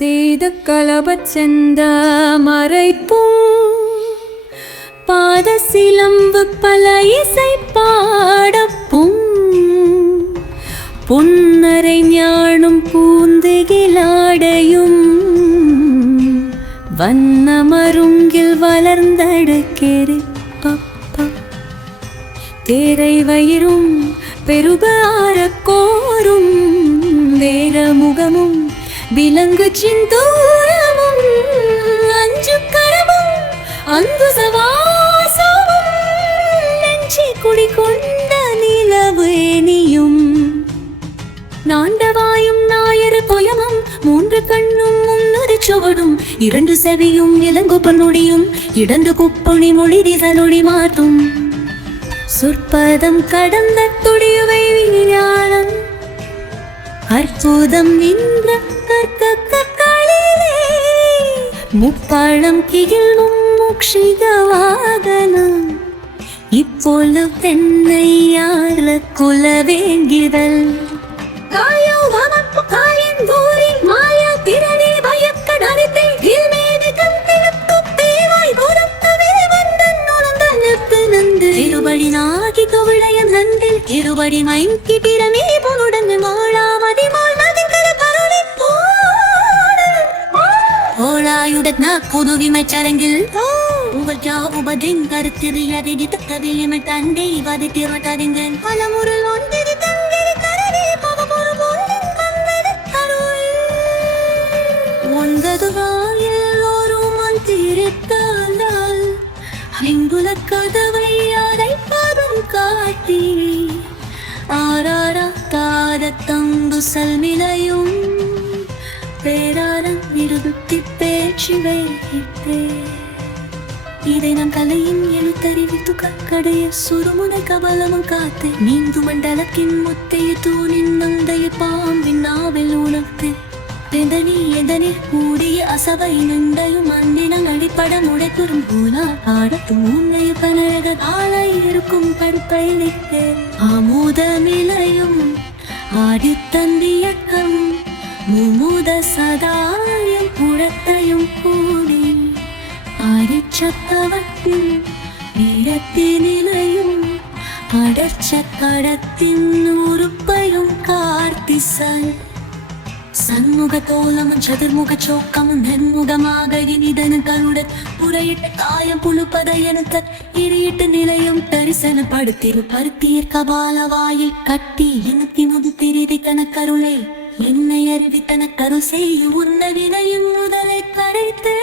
செய்த கலபச் செந்த மறைப்பும் பாத சிலம்பு பல இசை பாடப்பும் பொன்னரை ஞானும் பூந்துகிலாடையும் வண்ணமருங்கில் வளர்ந்தடுக்கேரி பப்பா தேரை வயிறும் பெருபார கோரும் வேற முகமும் விலங்கு சிந்தூரமும் அஞ்சு கரமும் அந்து சவாசமும் நெஞ்சி குடிகொண்ட நிலவேணியும் நாண்டவாயும் நாயர் பொயமும் மூன்று கண்ணும் முன்னொரு சுவடும் இரண்டு செவியும் இளங்குப்பனுடியும் இடந்து குப்பொழி மொழி திசலொடி மாற்றும். சொற்பதம் கடந்த துடியுவை விஞ்ஞானம் அற்புதம் இன்ற தேவாய் பொருத்தவே வந்தன் உணர்ந்த நிறுத்து நந்து. இருபடி நாகி தொவிழையன் நந்தில் இருபடி மயங்கி பிறமே பொருடன் ஓளாயுடன் புதுவிமை சரங்கில் உபஜா உபதின் கருத்திரியதி தக்கவியமை தந்தை வதி திரட்டறிந்தன் பலமுறை ஒன்றிரி தந்திரி கரடி பவபொரு பொருளின் கண்ணெடு ஒன்பது வாயில் ஒரு மந்திரித்தால் ஐங்குல கதவை அரைப்பதும் காட்டி ஆராராக்காத தங்கு சல்மிலையும் பேராரம் பேச்சு வைத்தே இதை நான் கலையின் எழுத்தறிவித்து கற்கடைய சுருமுனை கபலமும் காத்து நீந்து மண்டலத்தின் முத்தைய தூணின் நந்தைய பாம்பின் நாவல் உனக்கு பெதனி எதனில் கூடிய அசவை நண்டையும் அந்தினம் அடிப்பட முடைக்குறும் போலா ஆட தூண்டைய கனரக ஆளை இருக்கும் பருப்பையிலிட்டு ஆமோதமிலையும் ஆடித்தந்தியக்கம் முமுத சதாயம் புறத்தையும் கூடி அரிச்சத்தவத்தின் நிறத்தினிலையும் அடச்ச கடத்தின் உறுப்பையும் கார்த்திசன் சண்முக தோலமும் சதுர்முக சோக்கமும் நன்முகமாக இனிதன கருடன் புறையிட்டு காயம் புழுப்பதை எனத்த இரியிட்ட நிலையும் தரிசனப்படுத்திரு பருத்தீர் கபால வாயில் கட்டி எனக்கு முது திரிதி கருளை என்னை அறிவித்தன கரு செய்ய உன்ன வினையும் முதலை கரைத்து.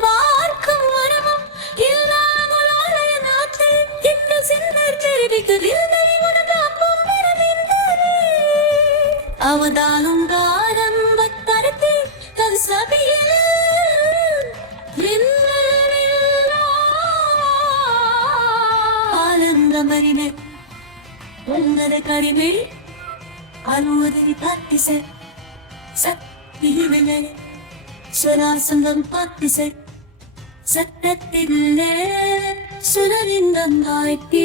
வார்க்கும் மனமும் இல்லாமுலாலய நாத்து இந்த அவதாலும் தன் சபையில் கடிமை அனுமதி பத்திசை சக்திவினை சுராசங்கம் பத்திசை சட்டத்திலே சுரரிந்தம் தாய்க்கு